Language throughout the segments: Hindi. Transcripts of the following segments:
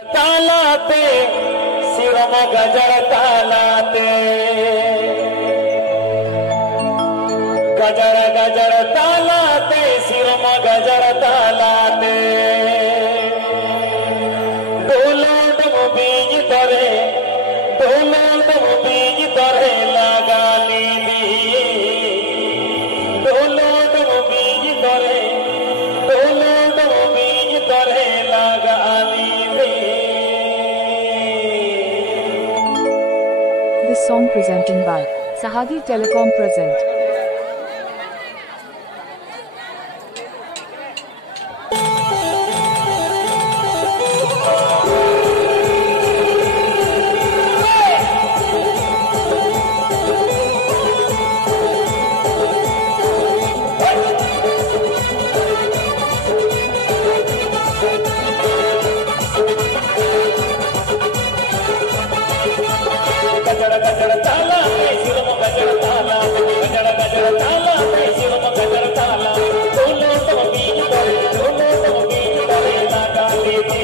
तालाते सिरम गजर तालाते गजर गजर तालाते सिरम गजर तालाते डोलो डम बीज तरे डोलो डम बीज तरे लगा लीदी डोलो डम बीज तरे डोलो डम बीज तरे लगा This song presented by Sahagi Telecom present. गजर गजर ताला सिरम गजर ताला गजर गजर ताला सिरम गजर ताला डोलो डम बीज तरे डोलो डम बीज तरे लगा लीदी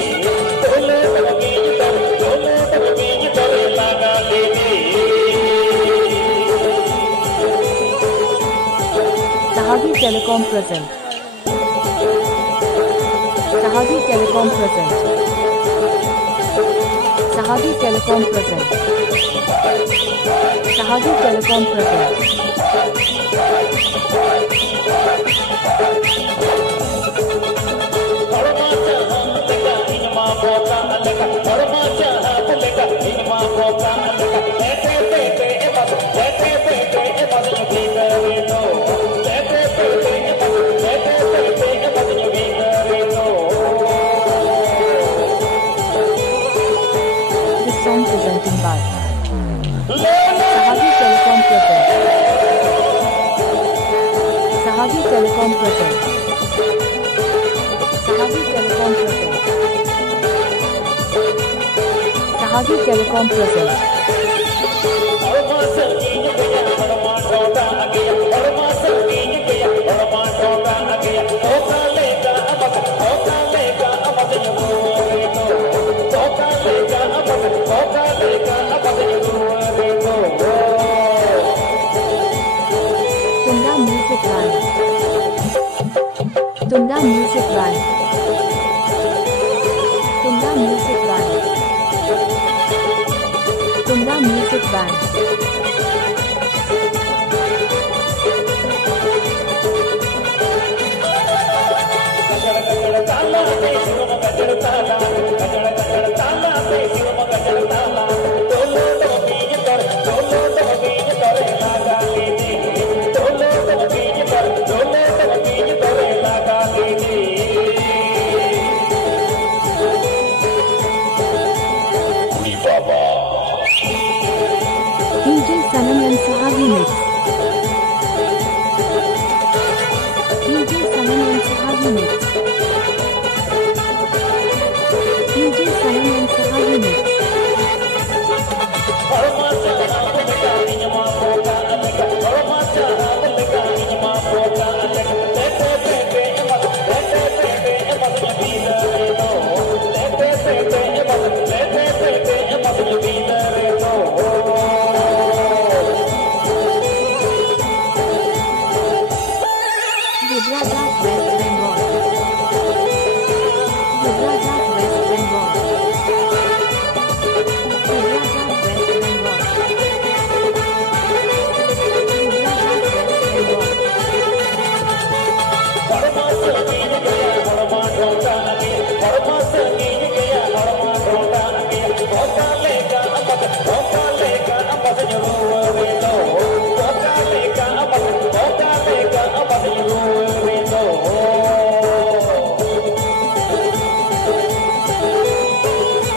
डोलो डम बीज तरे डोलो डम बीज तरे लगा लीदी Sahagi Telecom present. Sahagi Telecom present. Sahagi Telecom present. Sahagi Telecom present. This song presented by Sahagi Telecom present. Sahagi Telecom present. Sahagi Telecom present. Sahagi Telecom present. Tunda Music Band. Tunda Music Band. Tunda Music Band. Tunda Music Band. DJ Sanam and Sahagi mix. DJ Sanam and Sahagi mix. DJ Sanam and Sahagi mix. Gujarat West Bengal. Gujarat West Bengal. Gujarat West Bengal.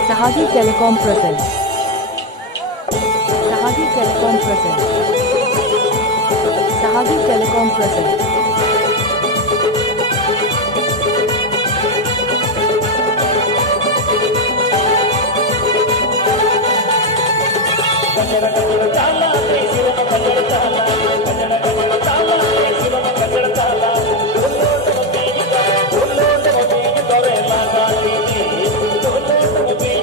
Sahagi Telecom present. Sahagi Telecom present. Sahagi Telecom present. गजर गजर ताला सिरम गजर ताला गजर गजर ताला सिरम गजर ताला डोलो डम बीज तरे लगा लीदी डोलो डम बीज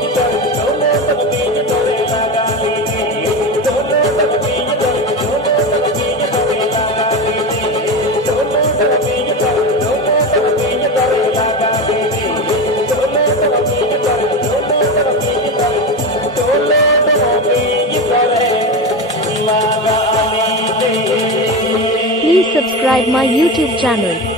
subscribe my YouTube channel.